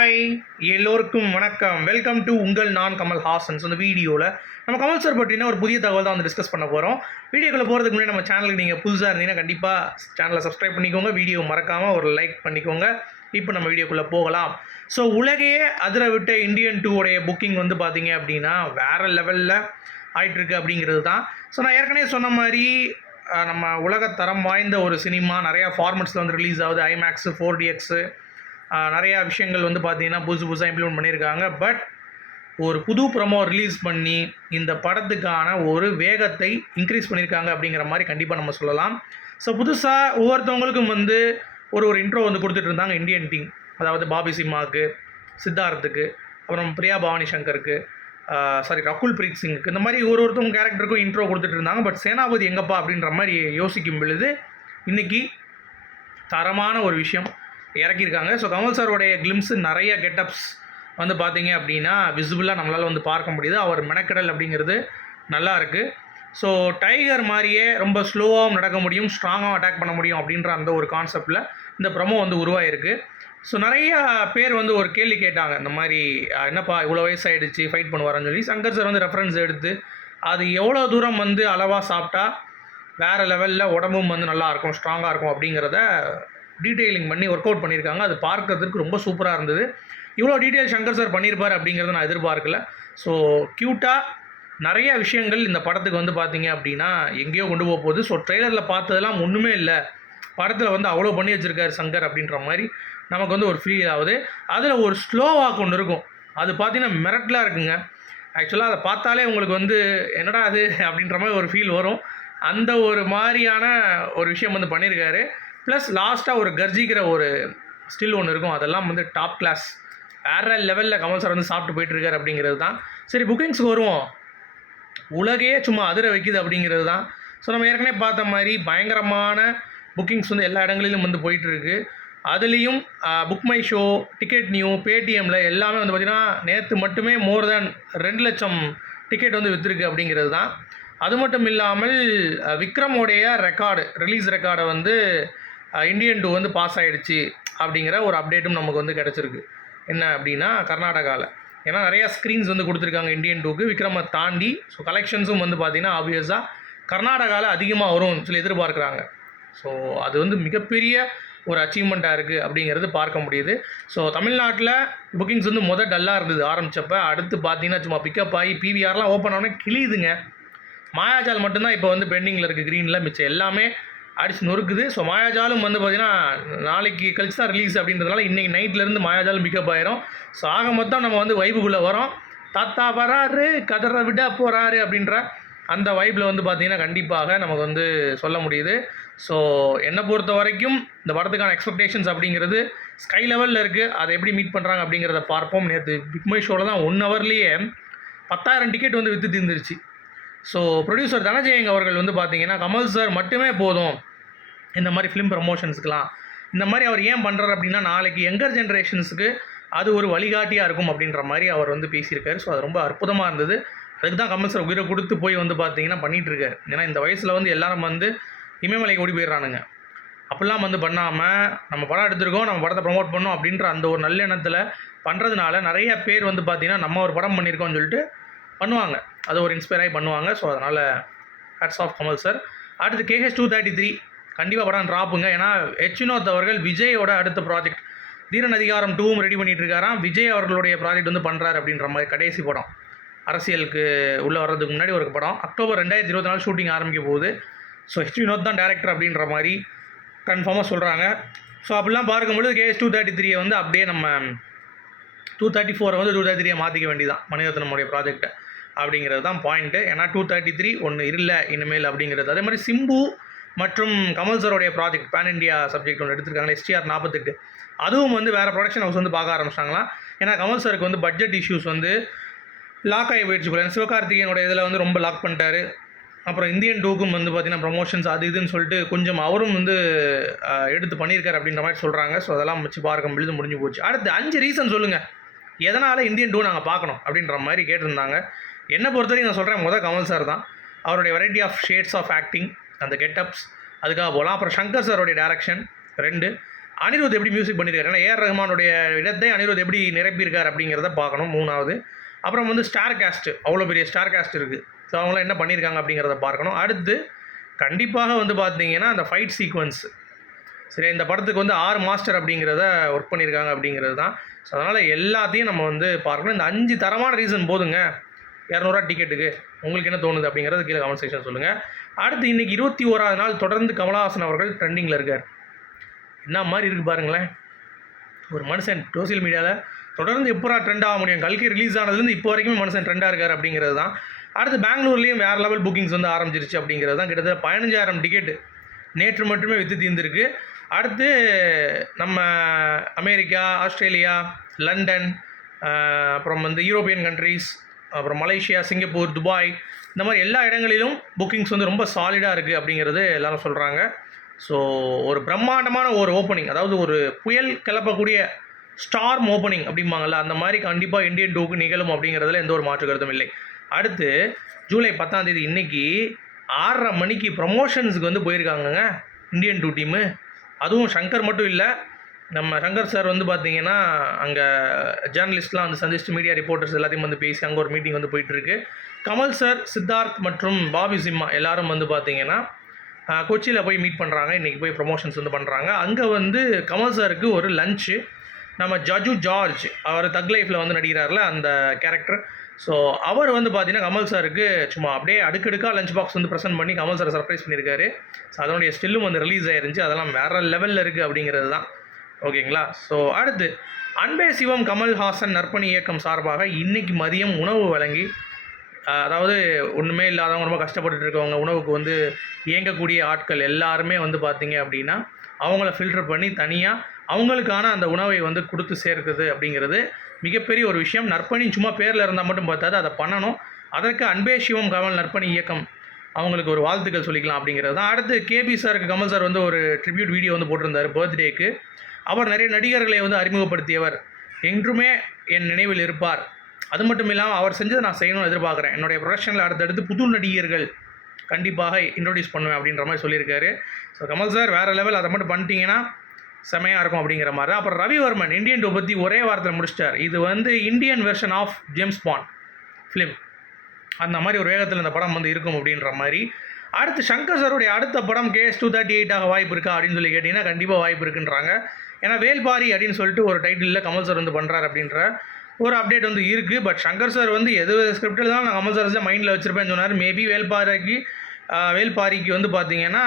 Hi எல்லோருக்கும் வணக்கம். Welcome to உங்கள் நான் கமல் ஹாசன்ஸ். அந்த வீடியோவில் நம்ம கமல் சார் பற்றின ஒரு புதிய தகவல் தான் வந்து டிஸ்கஸ் பண்ண போகிறோம். வீடியோக்குள்ளே போகிறதுக்கு முன்னாடி நம்ம சேனலுக்கு நீங்கள் புதுசாக இருந்தீங்கன்னா கண்டிப்பாக சேனலை சப்ஸ்கிரைப் பண்ணிக்கோங்க. வீடியோ மறக்காமல் ஒரு லைக் பண்ணிக்கோங்க. இப்போ நம்ம வீடியோக்குள்ளே போகலாம். ஸோ உலகையே அதிர விட்ட இந்தியன் 2 உடைய புக்கிங் வந்து பார்த்தீங்க அப்படின்னா வேறு லெவலில் ஆகிட்டுருக்கு அப்படிங்கிறது தான். ஸோ நான் ஏற்கனவே சொன்ன மாதிரி நம்ம உலகத்தரம் வாய்ந்த ஒரு சினிமா நிறையா ஃபார்மெட்ஸில் வந்து ரிலீஸ் ஆகுது. ஐமேக்ஸு 4DX நிறையா விஷயங்கள் வந்து பார்த்தீங்கன்னா புதுசாக இம்ப்ளிமெண்ட் பண்ணியிருக்காங்க. பட் ஒரு புது ப்ரொமோ ரிலீஸ் பண்ணி இந்த படத்துக்கான ஒரு வேகத்தை இன்க்ரீஸ் பண்ணியிருக்காங்க அப்படிங்கிற மாதிரி கண்டிப்பாக நம்ம சொல்லலாம். ஸோ புதுசாக ஒவ்வொருத்தவங்களுக்கும் வந்து ஒரு இன்ட்ரோ வந்து கொடுத்துட்டு இருந்தாங்க இந்தியன் டீம். அதாவது பாபி சிம்மாவுக்கு, சித்தார்த்துக்கு, அப்புறம் பிரியா பவானி சங்கருக்கு, ரகுல் பிரீத் சிங்குக்கு, இந்த மாதிரி ஒருத்தவங்க கேரக்டருக்கும் இன்ட்ரோ கொடுத்துட்டு இருந்தாங்க. பட் சேனாபதி எங்கப்பா அப்படின்ற மாதிரி யோசிக்கும் பொழுது இன்றைக்கி தரமான ஒரு விஷயம் இறக்கியிருக்காங்க. ஸோ கமல் சாரோடைய கிளிம்ஸு நிறைய கெட்டப்ஸ் வந்து பார்த்தீங்க அப்படின்னா விசிபிளாக நம்மளால் வந்து பார்க்க முடியுது. அவர் மெனக்கெடல் அப்படிங்கிறது நல்லா இருக்குது. ஸோ டைகர் மாதிரியே ரொம்ப ஸ்லோவாகவும் நடக்க முடியும், ஸ்ட்ராங்காகவும் அட்டாக் பண்ண முடியும் அப்படின்ற அந்த ஒரு கான்செப்டில் இந்த ப்ரமோ வந்து உருவாயிருக்கு. ஸோ நிறைய பேர் வந்து ஒரு கேள்வி கேட்டாங்க, இந்த மாதிரி என்னப்பா இவ்வளோ வயசாகிடுச்சு ஃபைட் பண்ணுவாருன்னு சொல்லி. சங்கர் சார் வந்து ரெஃபரன்ஸ் எடுத்து அது எவ்வளோ தூரம் வந்து அளவாக சாப்பிட்டா வேறு லெவலில் உடம்பும் வந்து நல்லாயிருக்கும், ஸ்ட்ராங்காக இருக்கும் அப்படிங்கிறத டீட்டெயிலிங் பண்ணி ஒர்க் அவுட் பண்ணியிருக்காங்க. அது பார்க்கறதுக்கு ரொம்ப சூப்பராக இருந்தது. இவ்வளோ டீட்டெயில் சங்கர் சார் பண்ணியிருப்பார் அப்படிங்கிறத நான் எதிர்பார்க்கல. ஸோ க்யூட்டாக நிறைய விஷயங்கள் இந்த படத்துக்கு வந்து பார்த்தீங்க அப்படின்னா எங்கேயோ கொண்டு போக போகுது. ஸோ ட்ரெய்லரில் பார்த்ததெல்லாம் ஒன்றுமே இல்லை, படத்தில் வந்து அவ்வளோ பண்ணி வச்சுருக்காரு சங்கர் அப்படின்ற மாதிரி நமக்கு வந்து ஒரு ஃபீல் ஆகுது. அதில் ஒரு ஸ்லோ வாக் ஒன்று இருக்கும், அது பார்த்தீங்கன்னா மிரட்டலாக இருக்குங்க. ஆக்சுவலாக அதை பார்த்தாலே உங்களுக்கு வந்து என்னடா அது அப்படின்ற மாதிரி ஒரு ஃபீல் வரும். அந்த ஒரு மாதிரியான ஒரு விஷயம் வந்து பண்ணியிருக்காரு. ப்ளஸ் லாஸ்ட்டாக ஒரு கர்ஜிக்கிற ஒரு ஸ்டில் ஒன்று இருக்கும், அதெல்லாம் வந்து டாப் கிளாஸ் வேறு லெவலில் கமல் சார் வந்து சாப்பிட்டு போயிட்டுருக்காரு அப்படிங்கிறது தான். சரி, புக்கிங்ஸுக்கு வருவோம். உலகையே சும்மா அதிர வைக்குது அப்படிங்கிறது தான். ஸோ நம்ம ஏற்கனவே பார்த்த மாதிரி பயங்கரமான புக்கிங்ஸ் வந்து எல்லா இடங்களிலும் வந்து போயிட்டுருக்கு. அதுலேயும் book my show, ticket new, பேடிஎம்மில் எல்லாமே வந்து பார்த்திங்கன்னா நேற்று மட்டுமே மோர் தேன் 2 லட்சம் டிக்கெட் வந்து விற்றுருக்கு அப்படிங்கிறது தான். அது மட்டும் இல்லாமல் விக்ரமோடைய ரிலீஸ் ரெக்கார்டை வந்து இந்தியன் 2 வந்து பாஸ் ஆகிடுச்சு அப்படிங்கிற ஒரு அப்டேட்டும் நமக்கு வந்து கிடச்சிருக்கு. என்ன அப்படின்னா கர்நாடகாவில், ஏன்னா நிறையா ஸ்க்ரீன்ஸ் வந்து கொடுத்துருக்காங்க இந்தியன் 2க்கு விக்ரமை தாண்டி. ஸோ கலெக்ஷன்ஸும் வந்து பார்த்திங்கன்னா ஆப்வியஸாக கர்நாடகாவில் அதிகமாக வரும்னு சொல்லி எதிர்பார்க்குறாங்க. ஸோ அது வந்து மிகப்பெரிய ஒரு அச்சீவ்மெண்ட்டாக இருக்குது அப்படிங்கிறது பார்க்க முடியுது. ஸோ தமிழ்நாட்டில் புக்கிங்ஸ் வந்து டல்லாக இருந்தது ஆரம்பித்தப்போ. அடுத்து பார்த்தீங்கன்னா சும்மா பிக்கப் ஆகி பிவிஆர்லாம் ஓப்பன் ஆனே கிளியுதுங்க. மாயாஜால் மட்டும்தான் இப்போ வந்து பெண்டிங்கில் இருக்குது க்ரீனில், மிச்சம் எல்லாமே அடிச்சு நொறுக்குது. ஸோ மாயாஜாலும் வந்து பார்த்திங்கன்னா நாளைக்கு கழிச்சு தான் ரிலீஸ் அப்படின்றதுனால இன்றைக்கி நைட்லேருந்து மாயாஜாலும் பிக்கப் ஆயிரும். ஸோ ஆக மொத்தம் நம்ம வந்து வைப்புக்குள்ளே வரோம். தாத்தா வராரு, கதரை விட போகிறாரு அப்படின்ற அந்த வைப்பில் வந்து பார்த்திங்கன்னா கண்டிப்பாக நமக்கு வந்து சொல்ல முடியுது. ஸோ என்னை பொறுத்த வரைக்கும் இந்த படத்துக்கான எக்ஸ்பெக்டேஷன்ஸ் அப்படிங்கிறது ஸ்கை லெவலில் இருக்குது. அதை எப்படி மீட் பண்ணுறாங்க அப்படிங்கிறத பார்ப்போம். நேற்று பிக் மை ஷோவில் தான் 1 ஹவர்லேயே 10,000 டிக்கெட் வந்து விற்று தீர்ந்துருச்சு. ஸோ ப்ரொடியூசர் தனஜெயங் அவர்கள் வந்து பார்த்திங்கன்னா கமல் சார் மட்டுமே போதும் இந்த மாதிரி ஃபிலிம் ப்ரமோஷன்ஸுக்கெலாம். இந்த மாதிரி அவர் ஏன் பண்ணுறாரு அப்படின்னா நாளைக்கு யங்கர் ஜென்ரேஷன்ஸுக்கு அது ஒரு வழிகாட்டியாக இருக்கும் அப்படின்ற மாதிரி அவர் வந்து பேசியிருக்காரு. ஸோ அது ரொம்ப அற்புதமாக இருந்தது. அதுக்கு தான் கமல் சார் உயிரை கொடுத்து போய் வந்து பார்த்திங்கன்னா பண்ணிகிட்ருக்காரு. ஏன்னா இந்த வயசில் வந்து எல்லாரும் வந்து இமயமலைக்கு ஓடி போயிடுறானுங்க. அப்படிலாம் வந்து பண்ணாமல் நம்ம படம் எடுத்துருக்கோம், நம்ம படத்தை ப்ரமோட் பண்ணோம் அப்படின்ற அந்த ஒரு நல்ல எண்ணத்தில் பண்ணுறதுனால நிறைய பேர் வந்து பார்த்திங்கன்னா நம்ம ஒரு படம் பண்ணியிருக்கோம்னு சொல்லிட்டு பண்ணுவாங்க, அது ஒரு இன்ஸ்பயர் ஆகி பண்ணுவாங்க. ஸோ அதனால் ஹேட்ஸ் ஆஃப் கமல் சார். அடுத்து KH 233 கண்டிப்பாக படம் ட்ராப்புங்க. ஏன்னா வினோத் அவர்கள் விஜயோட அடுத்த ப்ராஜெக்ட் தீரன் அதிகாரம் 2வும் ரெடி பண்ணிகிட்டு இருக்காராம். விஜய் அவர்களுடைய ப்ராஜெக்ட் வந்து பண்ணுறாரு அப்படின்ற மாதிரி கடைசி படம், அரசியலுக்கு உள்ளே வர்றதுக்கு முன்னாடி ஒரு படம். அக்டோபர் 2024 ஷூட்டிங் ஆரம்பிக்க போகுது. ஸோ வினோத் தான் டேரக்டர் அப்படின்ற மாதிரி கன்ஃபார்மாக சொல்கிறாங்க. ஸோ அப்படிலாம் பார்க்கும்பொழுது KH 233 வந்து அப்படியே நம்ம 234 வந்து 233 மாற்றிக்க வேண்டியதான் மணிரத்னமுடைய ப்ராஜெக்டை அப்படிங்கிறது தான் பாயிண்ட்டு. ஏன்னா 233 ஒன்று இல்லை இனிமேல் அப்படிங்கிறது. அதே மாதிரி சிம்பு மற்றும் கமல் சாரோடைய ப்ராஜெக்ட் பேன் இண்டியா சப்ஜெக்ட் ஒன்று எடுத்துருக்காங்க, STR 48. அதுவும் வந்து வேறு ப்ரொடக்ஷன் ஹவுஸ் வந்து பார்க்க ஆரம்பிச்சிட்டாங்களாம். ஏன்னா கமல் சாருக்கு வந்து பட்ஜெட் இஷ்யூஸ் வந்து லாக் ஆகி போயிடுச்சு போல. சிவகார்த்திகேயனோட இதில் வந்து ரொம்ப லாக் பண்ணிட்டாரு. அப்புறம் இந்தியன் 2க்கும் வந்து பார்த்திங்கன்னா ப்ரமோஷன்ஸ் அது இதுன்னு சொல்லிட்டு கொஞ்சம் அவரும் வந்து எடுத்து பண்ணியிருக்காரு அப்படின்ற மாதிரி சொல்கிறாங்க. ஸோ அதெல்லாம் வச்சு பார்க்க பொழுது முடிஞ்சு போச்சு. அடுத்து 5 ரீசன் சொல்லுங்கள் எதனால் இந்தியன் 2 நாங்கள் பார்க்கணும் அப்படின்ற மாதிரி கேட்டிருந்தாங்க. என்னை பொறுத்தவரைக்கும் நான் சொல்கிறேன், கமல் சார் தான். அவருடைய variety of shades of acting, அந்த கெட்டப்ஸ், அதுக்காக போகலாம். அப்புறம் சங்கர் சாரோடைய டேரக்ஷன் 2. அனிருத் எப்படி மியூசிக் பண்ணியிருக்காரு, ஏன்னா ஏஆர் ரஹ்மானுடைய இடத்தை அனிருத் எப்படி நிரப்பியிருக்கார் அப்படிங்கிறத பார்க்கணும். 3வது அப்புறம் வந்து ஸ்டார் காஸ்ட்டு, அவ்வளோ பெரிய ஸ்டார் காஸ்ட் இருக்குது. ஸோ அவங்களாம் என்ன பண்ணியிருக்காங்க அப்படிங்கிறத பார்க்கணும். அடுத்து கண்டிப்பாக வந்து பார்த்தீங்கன்னா அந்த ஃபைட் சீக்வன்ஸ், சரி இந்த படத்துக்கு வந்து 6 மாஸ்டர் அப்படிங்கிறத ஒர்க் பண்ணியிருக்காங்க அப்படிங்கிறது தான். ஸோ அதனால் எல்லாத்தையும் நம்ம வந்து பார்க்கணும். இந்த 5 தரமான ரீசன் போதுங்க 200 டிக்கெட்டுக்கு. உங்களுக்கு என்ன தோணுது அப்படிங்கிறது கீழே கமெண்ட் செக்ஷன் சொல்லுங்கள். அடுத்து இன்றைக்கி 21வது நாள் தொடர்ந்து கமலஹாசன் அவர்கள் ட்ரெண்டிங்கில் இருக்கார். என்ன மாதிரி இருக்குது பாருங்களேன். ஒரு மனுஷன் சோசியல் மீடியாவில் தொடர்ந்து எப்போ ட்ரெண்ட் ஆக முடியும்? கல்கி ரிலீஸ் ஆனதுலேருந்து இப்போ வரைக்கும் மனுஷன் ட்ரெண்டாக இருக்கார் அப்படிங்கிறது தான். அடுத்து பெங்களூர்லேயும் வேறு லெவல் புக்கிங்ஸ் வந்து ஆரம்பிச்சிருச்சு அப்படிங்கிறது தான். கிட்டத்தட்ட 15,000 டிக்கெட்டு நேற்று மட்டுமே விற்று தீர்ந்துருக்கு. அடுத்து நம்ம அமெரிக்கா, ஆஸ்திரேலியா, லண்டன், அப்புறம் வந்து யூரோப்பியன் கண்ட்ரீஸ், அப்புறம் மலேசியா, சிங்கப்பூர், துபாய், இந்த மாதிரி எல்லா இடங்களிலும் புக்கிங்ஸ் வந்து ரொம்ப சாலிடாக இருக்குது அப்படிங்கிறது எல்லோரும் சொல்கிறாங்க. ஸோ ஒரு பிரம்மாண்டமான ஒரு ஓப்பனிங், அதாவது ஒரு புயல் கிளப்பக்கூடிய ஸ்டார்ம் ஓப்பனிங் அப்படிம்பாங்கள்ல, அந்த மாதிரி கண்டிப்பாக இந்தியன் 2க்கு நிகழும் அப்படிங்கிறதுல எந்த ஒரு மாற்று கருத்தும் இல்லை. அடுத்து ஜூலை 10ஆம் தேதி இன்றைக்கி 6:30 மணிக்கு ப்ரமோஷன்ஸுக்கு வந்து போயிருக்காங்கங்க இந்தியன் 2 டீமு. அதுவும் சங்கர் மட்டும் இல்லை, நம்ம சங்கர் சார் வந்து பார்த்திங்கன்னா அங்கே ஜேர்னலிஸ்ட்லாம் வந்து சந்திச்சுட்டு மீடியா ரிப்போர்ட்டர்ஸ் எல்லாத்தையும் வந்து பேசி அங்கே ஒரு மீட்டிங் வந்து போயிட்டுருக்கு. கமல் சார், சித்தார்த் மற்றும் பாபி சிம்மா எல்லாரும் வந்து பார்த்திங்கன்னா கொச்சியில் போய் மீட் பண்ணுறாங்க. இன்றைக்கி போய் ப்ரொமோஷன்ஸ் வந்து பண்ணுறாங்க. அங்கே வந்து கமல் சாருக்கு ஒரு லஞ்சு, நம்ம ஜஜு ஜார்ஜ் அவர் தக் லைஃப்பில் வந்து நடிக்கிறார்ல அந்த கேரக்டர். ஸோ அவர் வந்து பார்த்தீங்கன்னா கமல் சாருக்கு சும்மா அப்படியே அடுக்கடுக்காக லஞ்ச் பாக்ஸ் வந்து ப்ரெசென்ட் பண்ணி கமல் சாரை சர்ப்ரைஸ் பண்ணியிருக்காரு. ஸோ அதனுடைய ஸ்டில்லும் வந்து ரிலீஸ் ஆயிருந்துச்சு. அதெல்லாம் வேறு லெவலில் இருக்குது அப்படிங்கிறது தான். ஓகேங்களா? ஸோ அடுத்து அன்பே சிவம் கமல்ஹாசன் நற்பணி இயக்கம் சார்பாக இன்றைக்கி மதியம் உணவு வழங்கி, அதாவது ஒன்றுமே இல்லாதவங்க, ரொம்ப கஷ்டப்பட்டுட்டு இருக்கவங்க, உணவுக்கு வந்து இயங்கக்கூடிய ஆட்கள் எல்லாருமே வந்து பார்த்திங்க அப்படின்னா அவங்கள ஃபில்டர் பண்ணி தனியாக அவங்களுக்கான அந்த உணவை வந்து கொடுத்து சேர்க்குது அப்படிங்கிறது மிகப்பெரிய ஒரு விஷயம். நற்பணி சும்மா பேரில் இருந்தால் மட்டும் பார்த்தாது, அதை பண்ணணும். அதற்கு அன்பே சிவம் கமல் நற்பணி இயக்கம் அவங்களுக்கு ஒரு வாழ்த்துக்கள் சொல்லிக்கலாம் அப்படிங்கிறது தான். அடுத்து கேபி சாருக்கு கமல் சார் வந்து ஒரு ட்ரிபியூட் வீடியோ வந்து போட்டிருந்தார் பர்த்டேக்கு. அவர் நிறைய நடிகர்களை வந்து அறிமுகப்படுத்தியவர், என்றுமே என் நினைவில் இருப்பார். அது மட்டும் இல்லாமல் அவர் செஞ்சதை நான் செய்யணும்னு எதிர்பார்க்குறேன். என்னுடைய ப்ரொடக்ஷனில் அடுத்தடுத்து புது நடிகர்கள் கண்டிப்பாக இன்ட்ரோடியூஸ் பண்ணுவேன் அப்படின்ற மாதிரி சொல்லியிருக்காரு. ஸோ கமல் சார் வேறு லெவல், அதை மட்டும் பண்ணிட்டீங்கன்னா செமையாக இருக்கும் அப்படிங்கிற மாதிரி. அப்புறம் ரவிவர்மன் இந்தியன் 2 பற்றி ஒரே வாரத்தில் முடிச்சிட்டார். இது வந்து Indian version of James Bond film, அந்த மாதிரி ஒரு வேகத்தில் இந்த படம் வந்து இருக்கும் அப்படின்ற மாதிரி. அடுத்து சங்கர் சாருடைய அடுத்த படம் கேஸ் 238 வாய்ப்பு இருக்கா அப்படின்னு சொல்லி கேட்டிங்கன்னா கண்டிப்பாக வாய்ப்பு இருக்குன்றாங்க. ஏன்னா வேல்பாரி அப்படின்னு சொல்லிட்டு ஒரு டைட்டிலில் கமல் சார் வந்து பண்ணுறாரு அப்படின்ற ஒரு அப்டேட் வந்து இருக்குது. பட் சங்கர் சார் வந்து எது ஸ்கிரிப்டில் தான் நான் கமல் சார் மைண்டில் வச்சுருப்பேன்னு சொன்னார். மேபி வேல்பாரிக்கு வந்து பார்த்திங்கன்னா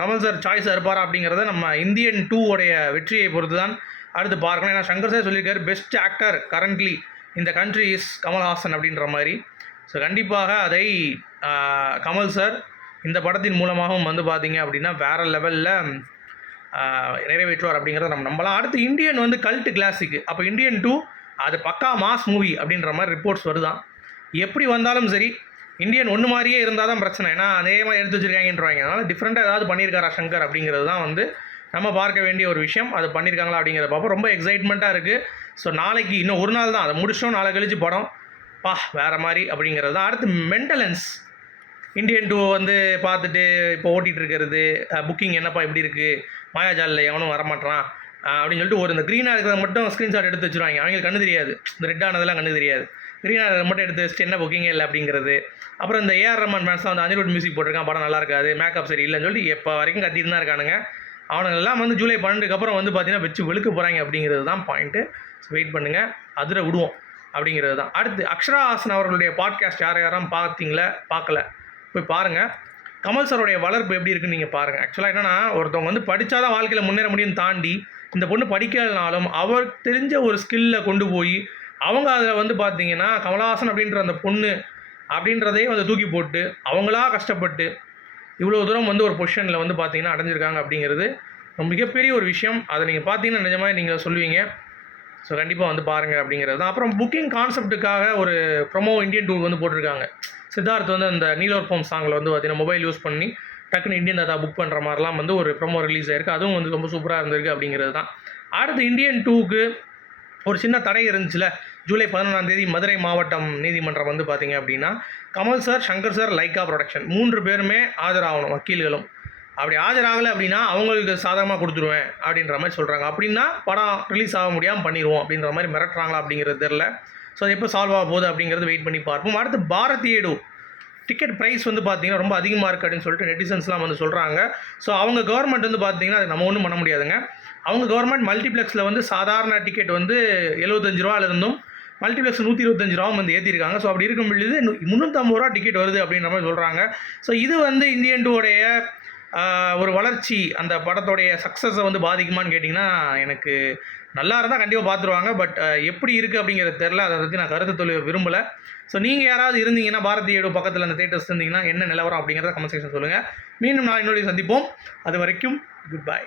கமல் சார் சாய்ஸாக இருப்பாரா அப்படிங்கிறத நம்ம இந்தியன் 2 உடைய வெற்றியை பொறுத்து தான் அடுத்து பார்க்கணும். ஏன்னா சங்கர் சார் சொல்லியிருக்காரு பெஸ்ட் ஆக்டர் கரண்ட்லி இந்த கண்ட்ரி இஸ் கமல்ஹாசன் அப்படின்ற மாதிரி. ஸோ கண்டிப்பாக அதை கமல் சார் இந்த படத்தின் மூலமாகவும் வந்து பார்த்திங்க அப்படின்னா வேறு லெவலில் நிறைவேற்றுவார் அப்படிங்கிறத நம்ம நம்பலாம். அடுத்து இந்தியன் வந்து கல்ட்டு கிளாசிக்கு, அப்போ இந்தியன் 2 அது பக்கா மாஸ் மூவி அப்படின்ற மாதிரி ரிப்போர்ட்ஸ் வருதான். எப்படி வந்தாலும் சரி இந்தியன் 1 மாதிரியே இருந்தால் தான் பிரச்சனை. ஏன்னா அதே மாதிரி எடுத்து வச்சுருக்காங்கன்றாங்க. அதனால் டிஃப்ரெண்ட்டாக ஏதாவது பண்ணியிருக்காரா சங்கர் அப்படிங்கிறது தான் வந்து நம்ம பார்க்க வேண்டிய ஒரு விஷயம். அது பண்ணியிருக்காங்களா அப்படிங்கிறத பார்ப்போம். ரொம்ப எக்ஸைட்மெண்ட்டாக இருக்குது. ஸோ நாளைக்கு இன்னும் ஒரு நாள் தான், அதை முடிச்சோம், நாளை கழிச்சு படம் வேறு மாதிரி அப்படிங்கிறது தான். அடுத்து மென்டலன்ஸ் இந்தியன் 2 வந்து பார்த்துட்டு இப்போ ஓட்டிகிட்டு இருக்கிறது, புக்கிங் என்னப்பா எப்படி இருக்குது, மாயாஜாலில் எவனும் வரமாட்டான் அப்படின்னு சொல்லிட்டு ஒரு இந்த க்ரீனாக இருக்கிறத மட்டும் ஸ்க்ரீன்ஷாட் எடுத்து வச்சுருவாங்க. அவங்களுக்கு கண்ணு தெரியாது, இந்த ரெட் ஆனதெல்லாம் கண்ணு தெரியாது. க்ரீனாக இருக்கிறத மட்டும் எடுத்து வச்சுட்டு என்ன புக்கிங்கே இல்லை அப்படிங்கிறது. அப்புறம் இந்த ஏஆர் ரஹ்மான் ஃபேன்ஸ்லாம் வந்து அனிருத் மியூசிக் போட்டிருக்கான், படம் நல்லா இருக்காது, மேக்கப் சரி இல்லைன்னு சொல்லிட்டு எப்போ வரைக்கும் கத்திட்டு தான் இருக்கானுங்க. அவனுங்கெல்லாம் வந்து ஜூலை 12க்கு அப்புறம் வந்து பார்த்திங்கன்னா வச்சு வெளுக்க போகிறாங்க அப்படிங்கிறது தான் பாயிண்ட்டு. வெயிட் பண்ணுங்கள், அதில் விடுவோம் அப்படிங்கிறது தான். அடுத்து அக்ஷரா ஹாசன் அவர்களுடைய பாட்காஸ்ட் யாரும் பார்த்தீங்களா? பார்க்கல, போய் பாருங்கள். கமல் சாருடைய வளர்ப்பு எப்படி இருக்குன்னு நீங்கள் பாருங்கள். ஆக்சுவலாக என்னென்னா, ஒருத்தவங்க வந்து படித்தா தான் வாழ்க்கையில் முன்னேற முடியும் தாண்டி, இந்த பொண்ணு படிக்கலனாலும் அவர் தெரிஞ்ச ஒரு ஸ்கில்லை கொண்டு போய் அவங்க அதில் வந்து பார்த்திங்கன்னா கமல்ஹாசன் அப்படின்ற அந்த பொண்ணு அப்படின்றதையே வந்து தூக்கி போட்டு அவங்களா கஷ்டப்பட்டு இவ்வளோ தூரம் வந்து ஒரு பொசிஷனில் வந்து பார்த்திங்கன்னா அடைஞ்சிருக்காங்க அப்படிங்கிறது மிகப்பெரிய ஒரு விஷயம். அதை நீங்கள் பார்த்தீங்கன்னா நிஜமாக நீங்கள் சொல்லுவீங்க. ஸோ கண்டிப்பாக வந்து பாருங்கள் அப்படிங்கிறது தான். அப்புறம் புக்கிங் கான்செப்ட்டுக்காக ஒரு ப்ரொமோ இந்தியன் 2 வந்து போட்டிருக்காங்க. சித்தார்த் வந்து அந்த நீலோர் ஃபோம் சாங்கில் வந்து பார்த்திங்கன்னா மொபைல் யூஸ் பண்ணி டக்குன்னு இந்தியன் தாத்தா புக் பண்ணுற மாதிரிலாம் வந்து ஒரு ப்ரொமோ ரிலீஸ் ஆயிருக்கு. அதுவும் வந்து ரொம்ப சூப்பராக இருந்திருக்கு அப்படிங்கிறது தான். அடுத்து இந்தியன் 2க்கு ஒரு சின்ன தடை இருந்துச்சுல, ஜூலை 11ஆம் தேதி மதுரை மாவட்டம் நீதிமன்றம் வந்து பார்த்திங்க அப்படின்னா Kamal sir, Shankar sir, Lyca production 3 பேருமே ஆஜராகணும், வக்கீல்களும். அப்படி ஆஜராகலை அப்படின்னா அவங்களுக்கு சாதகமாக கொடுத்துருவேன் அப்படின்ற மாதிரி சொல்கிறாங்க. அப்படின்னா படம் ரிலீஸ் ஆக முடியாமல் பண்ணிடுவோம் அப்படின்ற மாதிரி மிரட்டுறாங்களா அப்படிங்கிறது தெரில. ஸோ அது எப்போ சால்வ் ஆக போகுது அப்படிங்கிறது வெயிட் பண்ணி பார்ப்போம். அடுத்து பாரத் ஏடு டிக்கெட் ப்ரைஸ் வந்து பார்த்தீங்கன்னா ரொம்ப அதிகமாக இருக்குது அப்படின்னு சொல்லிட்டு நெட்டிசன்ஸ்லாம் வந்து சொல்கிறாங்க. ஸோ அவங்க கவர்மெண்ட் வந்து பார்த்தீங்கன்னா அது நம்ம ஒன்றும் பண்ண முடியாதுங்க. அவங்க கவர்மெண்ட் மல்டிப்ளெக்ஸில் வந்து சாதாரண டிக்கெட் வந்து ரூ. 75 இருந்தும் மல்டிப்ளெக்ஸ் ரூ. 125 வந்து ஏற்றிருக்காங்க. ஸோ அப்படி இருக்கும் பொழுது ரூ. 350 டிக்கெட் வருது அப்படின்ற மாதிரி சொல்கிறாங்க. ஸோ இது வந்து இந்தியன் டூவோடைய ஒரு வளர்ச்சி, அந்த படத்தோடைய சக்ஸஸை வந்து பாதிக்குமான்னு கேட்டிங்கன்னா எனக்கு நல்லா இருந்தால் கண்டிப்பாக பார்த்துருவாங்க. பட் எப்படி இருக்குது அப்படிங்கிறது தெரில. அதை பற்றி நான் கருத்து சொல்ல விரும்பலை. ஸோ நீங்கள் யாராவது இருந்தீங்கன்னா பாரத் ஏடு பக்கத்தில் அந்த தேட்டர்ஸ் இருந்தீங்கன்னா என்ன நிலவரம் அப்படிங்கிறத கமெண்ட் செக்ஷன் சொல்லுங்கள். மீண்டும் நான் இன்னொரு சந்திப்போம். அது வரைக்கும் குட் பை.